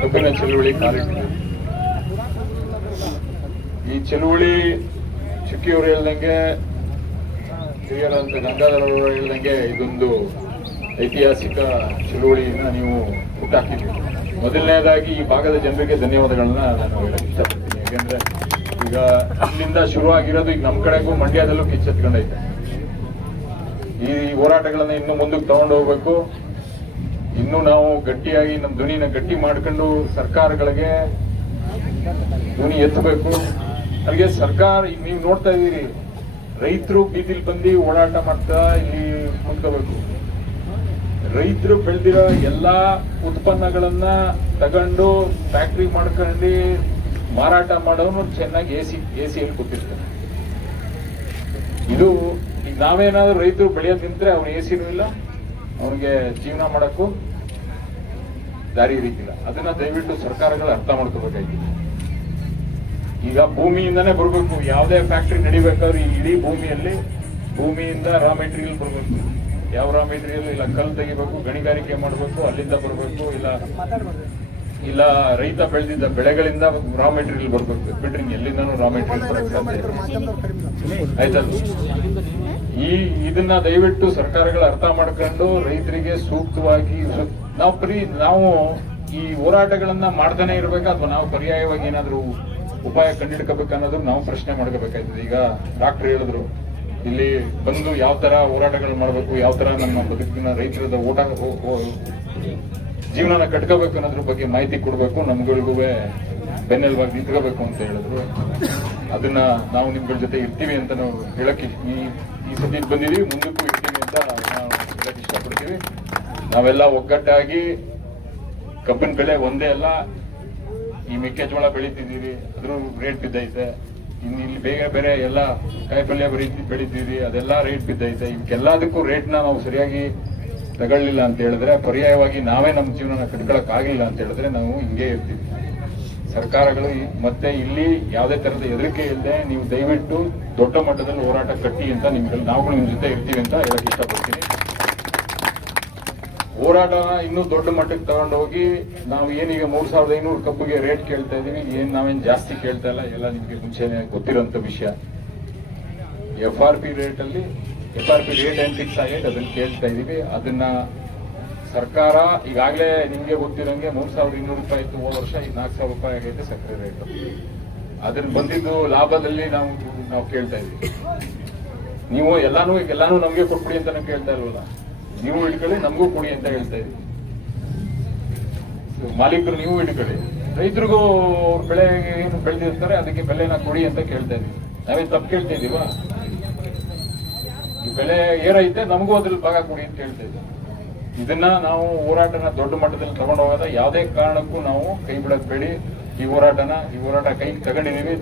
ಕಬ್ಬಿನ ಚಳುವಳಿ ಕಾರ್ಯಕ್ರಮ ಈ ಚಳುವಳಿ ಚುಕ್ಕಿಯವರು ಹೇಳ್ದಂಗೆ ಹಿರಿಯರಂತ ಗಂಗಾಧರ ಅವರು ಹೇಳ್ದಂಗೆ ಇದೊಂದು ಐತಿಹಾಸಿಕ ಚಳುವಳಿಯನ್ನ ನೀವು ಹುಟ್ಟಾಕಿದ್ರಿ ಮೊದಲನೇದಾಗಿ ಈ ಭಾಗದ ಜನರಿಗೆ ಧನ್ಯವಾದಗಳನ್ನ ನಾನು ಹೇಳಕ್ ಇಷ್ಟಪಡ್ತೀನಿ. ಯಾಕೆಂದ್ರೆ ಈಗ ಇಲ್ಲಿಂದ ಶುರುವಾಗಿರೋದು ಈಗ ನಮ್ಮ ಕಡೆಗೂ ಮಂಡ್ಯದಲ್ಲೂ ಕಿಚ್ಚೆತ್ಕೊಂಡೈತೆ ಈ ಹೋರಾಟಗಳನ್ನ ಇನ್ನು ಮುಂದಕ್ಕೆ ತಗೊಂಡು ಹೋಗ್ಬೇಕು. ಇನ್ನು ನಾವು ಗಟ್ಟಿಯಾಗಿ ನಮ್ಮ ಧ್ವನಿನ ಗಟ್ಟಿ ಮಾಡ್ಕೊಂಡು ಸರ್ಕಾರಗಳಿಗೆ ಧ್ವನಿ ಎತ್ತಬೇಕು. ಅಲ್ಲಿಗೆ ಸರ್ಕಾರ ನೀವು ನೋಡ್ತಾ ಇದ್ದೀರಿ, ರೈತರು ಬೀದಿಲಿ ಬಂದು ಓಡಾಟ ಮಾಡ್ತಾ ಇಲ್ಲಿ ಕುಂತ್ಕೋಬೇಕು. ರೈತರು ಬೆಳೆದಿರೋ ಎಲ್ಲಾ ಉತ್ಪನ್ನಗಳನ್ನ ತಗೊಂಡು ಫ್ಯಾಕ್ಟ್ರಿ ಮಾಡ್ಕೊಂಡು ಮಾರಾಟ ಮಾಡೋನು ಚೆನ್ನಾಗಿ ಎ ಸಿ ಎ ಸಿಯಲ್ಲಿ ಕೂತಿರ್ತಾರೆ. ಇದು ಈಗ ನಾವೇನಾದ್ರೂ ರೈತರು ಬೆಳೆಯೋದು ನಿಂತರೆ ಅವ್ರ ಎ ಸಿನೂ ಇಲ್ಲ, ಅವ್ರಿಗೆ ಜೀವನ ಮಾಡಕ್ಕೂ ದಾರಿ ಹಿಡಿತಿಲ್ಲ ಅದನ್ನ ದಯವಿಟ್ಟು ಸರ್ಕಾರಗಳು ಅರ್ಥ ಮಾಡ್ಕೋಬೇಕಾಗಿದೆ ಈಗ ಭೂಮಿಯಿಂದನೇ ಬರಬೇಕು ಯಾವುದೇ ಫ್ಯಾಕ್ಟ್ರಿ ನಡಿಬೇಕಾದ್ರೆ ಈ ಇಡೀ ಭೂಮಿಯಲ್ಲಿ ಭೂಮಿಯಿಂದ ರಾ ಮೆಟೀರಿಯಲ್ ಬರಬೇಕು ಯಾವ ರಾ ಮೆಟೀರಿಯಲ್ ಇಲ್ಲ ಕಲ್ಲು ತೆಗಿಬೇಕು ಗಣಿಗಾರಿಕೆ ಮಾಡಬೇಕು ಅಲ್ಲಿಂದ ಬರಬೇಕು ಇಲ್ಲ ಇಲ್ಲ ರೈತ ಬೆಳೆದಿದ್ದ ಬೆಳೆಗಳಿಂದ ರಾ ಮೆಟೀರಿಯಲ್ ಬರ್ಬೇಕು ಬಿಟ್ರಿ ಎಲ್ಲಿಂದನೂ ರಾ ಮೆಟೀರಿಯಲ್ ಬರಬೇಕು. ಆಯ್ತಲ್ಲ ಇದನ್ನ ದಯವಿಟ್ಟು ಸರ್ಕಾರಗಳು ಅರ್ಥ ಮಾಡ್ಕೊಂಡು ರೈತರಿಗೆ ಸೂಕ್ತವಾಗಿ ನಾವು ಪರಿ ನಾವು ಈ ಹೋರಾಟಗಳನ್ನ ಮಾಡ್ತಾನೆ ಇರ್ಬೇಕಾ? ಅಥವಾ ನಾವು ಪರ್ಯಾಯವಾಗಿ ಏನಾದರೂ ಉಪಾಯ ಕಂಡಿಡ್ಕೋಬೇಕು ಅನ್ನೋದು ನಾವು ಪ್ರಶ್ನೆ ಮಾಡ್ಕೋಬೇಕಾಯ್ತದೆ. ಈಗ ಡಾಕ್ಟರ್ ಹೇಳಿದ್ರು, ಇಲ್ಲಿ ಬಂದು ಯಾವ ತರ ಹೋರಾಟಗಳು ಮಾಡ್ಬೇಕು, ಯಾವ ತರ ನಮ್ಮ ಬದುಕಿನ ರೈತರದ ಊಟ ಜೀವನ ಓ- ಜೀವನನ ಕಟ್ಕೋಬೇಕು ಅನ್ನೋದ್ರ ಬಗ್ಗೆ ಮಾಹಿತಿ ಕೊಡ್ಬೇಕು. ನಮ್ಗಳಿಗೂ ಬೆನ್ನೆಲುಬಾಗಿ ನಿಂತ್ಕೋಬೇಕು ಅಂತ ಹೇಳಿದ್ರು. ಅದನ್ನ ನಾವು ನಿಮ್ಗಳ ಜೊತೆ ಇರ್ತೀವಿ ಅಂತ ನಾವು ಹೇಳಕ್ಕೆ ಈ ಈ ಸತಿ ಬಂದಿದೀವಿ, ಮುಂದಕ್ಕೂ ಇರ್ತೀವಿ ಅಂತ ನಾವು ಹೇಳಕ್ ಇಷ್ಟಪಡ್ತೀವಿ. ನಾವೆಲ್ಲ ಒಗ್ಗಟ್ಟಾಗಿ ಕಬ್ಬಿನ ಬೆಳೆ ಒಂದೇ ಅಲ್ಲ, ಈ ಮೆಕ್ಕೆಜೋಳ ಬೆಳೀತಿದ್ದೀವಿ, ಅದ್ರ ರೇಟ್ ಬಿದ್ದೈತೆ. ಇನ್ನು ಇಲ್ಲಿ ಬೇಗ ಬೇರೆ ಎಲ್ಲ ಕಾಯಿಪಲ್ಯ ಬರೀ ಬೆಳಿತೀವಿ ಅದೆಲ್ಲ ರೇಟ್ ಬಿದ್ದೈತೆ. ಇವಕ್ಕೆಲ್ಲದಕ್ಕೂ ರೇಟ್ನ ನಾವು ಸರಿಯಾಗಿ ತಗೊಳ್ಳಿಲ್ಲ ಅಂತ ಹೇಳಿದ್ರೆ, ಪರ್ಯಾಯವಾಗಿ ನಾವೇ ನಮ್ಮ ಜೀವನ ಕಟ್ಕೊಳಕ್ ಅಂತ ಹೇಳಿದ್ರೆ ನಾವು ಹಿಂಗೆ ಇರ್ತೀವಿ. ಸರ್ಕಾರಗಳು ಮತ್ತೆ ಇಲ್ಲಿ ಯಾವುದೇ ತರದ ಹೆದರಿಕೆ ಇಲ್ಲದೆ ನೀವು ದಯವಿಟ್ಟು ದೊಡ್ಡ ಮಟ್ಟದಲ್ಲಿ ಹೋರಾಟ ಕಟ್ಟಿ ಅಂತ ನಿಮ್ಗೆ ನಾವುಗಳು ನಿಮ್ಮ ಜೊತೆ ಇರ್ತೀವಿ ಅಂತ ಹೇಳಕ್ ಇಷ್ಟಪಡ್ತೀನಿ. ಹೋರಾಟ ಇನ್ನೂ ದೊಡ್ಡ ಮಟ್ಟಕ್ಕೆ ತಗೊಂಡೋಗಿ ನಾವು ಏನೀಗ ಮೂರ್ ಸಾವಿರದ ಐನೂರು ಕಬ್ಬಿಗೆ ರೇಟ್ ಕೇಳ್ತಾ ಇದೀವಿ. ಏನ್ ನಾವೇನ್ ಜಾಸ್ತಿ ಕೇಳ್ತಾ ಇಲ್ಲ. ಎಲ್ಲ ನಿಮ್ಗೆ ಮುಂಚೆನೆ ಗೊತ್ತಿರೋಂಥ ವಿಷಯ. ಎಫ್ ಆರ್ ಪಿ ರೇಟ್ ಅಲ್ಲಿ ಎಫ್ ಆರ್ ಪಿ ರೇಟ್ ಏನ್ ಫಿಕ್ಸ್ ಆಗೈತೆ ಅದನ್ನ ಕೇಳ್ತಾ ಇದೀವಿ. ಅದನ್ನ ಸರ್ಕಾರ ಈಗಾಗಲೇ ನಿಮಗೆ ಗೊತ್ತಿರೋಂಗೆ ಮೂರು ಸಾವಿರದ ಇನ್ನೂರು ರೂಪಾಯಿ ಇತ್ತು, ಹೋದ ವರ್ಷ ಈಗ ನಾಲ್ಕು ಸಾವಿರ ರೂಪಾಯಿ ಆಗೈತೆ ಸಕ್ಕರೆ ರೇಟ್. ಅದನ್ನ ಬಂದಿದ್ದು ಲಾಭದಲ್ಲಿ ನಾವು ನಾವು ಕೇಳ್ತಾ ಇದೀವಿ ನೀವು ಎಲ್ಲಾನು ಎಲ್ಲಾನು ನಮಗೆ ಕೊಟ್ಬಿಡಿ ಅಂತಾನು ಕೇಳ್ತಾ ಇಲ್ವಲ್ಲ? ನೀವು ಇಟ್ಕೊಳ್ಳಿ ನಮಗೂ ಕೊಡಿ ಅಂತ ಹೇಳ್ತಾ ಇದ್ವಿ ಮಾಲೀಕರು ನೀವು ಇಟ್ಕೊಳ್ಳಿ ರೈತರಿಗೂ ಅವ್ರ ಬೆಳೆ ಏನು ಬೆಳೆದಿರ್ತಾರೆ, ಅದಕ್ಕೆ ಬೆಲೆನ ಕೊಡಿ ಅಂತ ಕೇಳ್ತಾ ಇದೀವಿ ನಾವೇನು ತಪ್ಪು ಕೇಳ್ತಾ ಇದೀವಾ ಈ ಬೆಲೆ ಏನೈತೆ ನಮಗೂ ಅದ್ರಲ್ಲಿ ಭಾಗ ಕೊಡಿ ಅಂತ ಹೇಳ್ತಾ ಇದ್ದೀವಿ. ಇದನ್ನ ನಾವು ಹೋರಾಟನ ದೊಡ್ಡ ಮಟ್ಟದಲ್ಲಿ ತಗೊಂಡು ಹೋಗೋದ. ಯಾವುದೇ ಕಾರಣಕ್ಕೂ ನಾವು ಕೈ ಬಿಡಬೇಡಿ. ಬೇಡಿ ಈ ಹೋರಾಟನ, ಈ ಹೋರಾಟ ಕೈ ತಗೊಂಡಿದ್ದೀವಿ.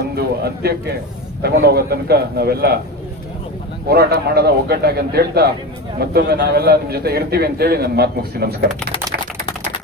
ಒಂದು ಅಂತ್ಯಕ್ಕೆ ತಗೊಂಡು ಹೋಗೋ ತನಕ ನಾವೆಲ್ಲ ಹೋರಾಟ ಮಾಡೋದ ಒಗ್ಗಟ್ಟಾಗಿ ಅಂತ ಹೇಳ್ತಾ ಮತ್ತೊಮ್ಮೆ ನಾವೆಲ್ಲ ನಿಮ್ಮ ಜೊತೆ ಇರ್ತೀವಿ ಅಂತ ಹೇಳಿ ನಾನು ಮಾತು ಮುಗಿಸ್ತೀನಿ. ನಮಸ್ಕಾರ.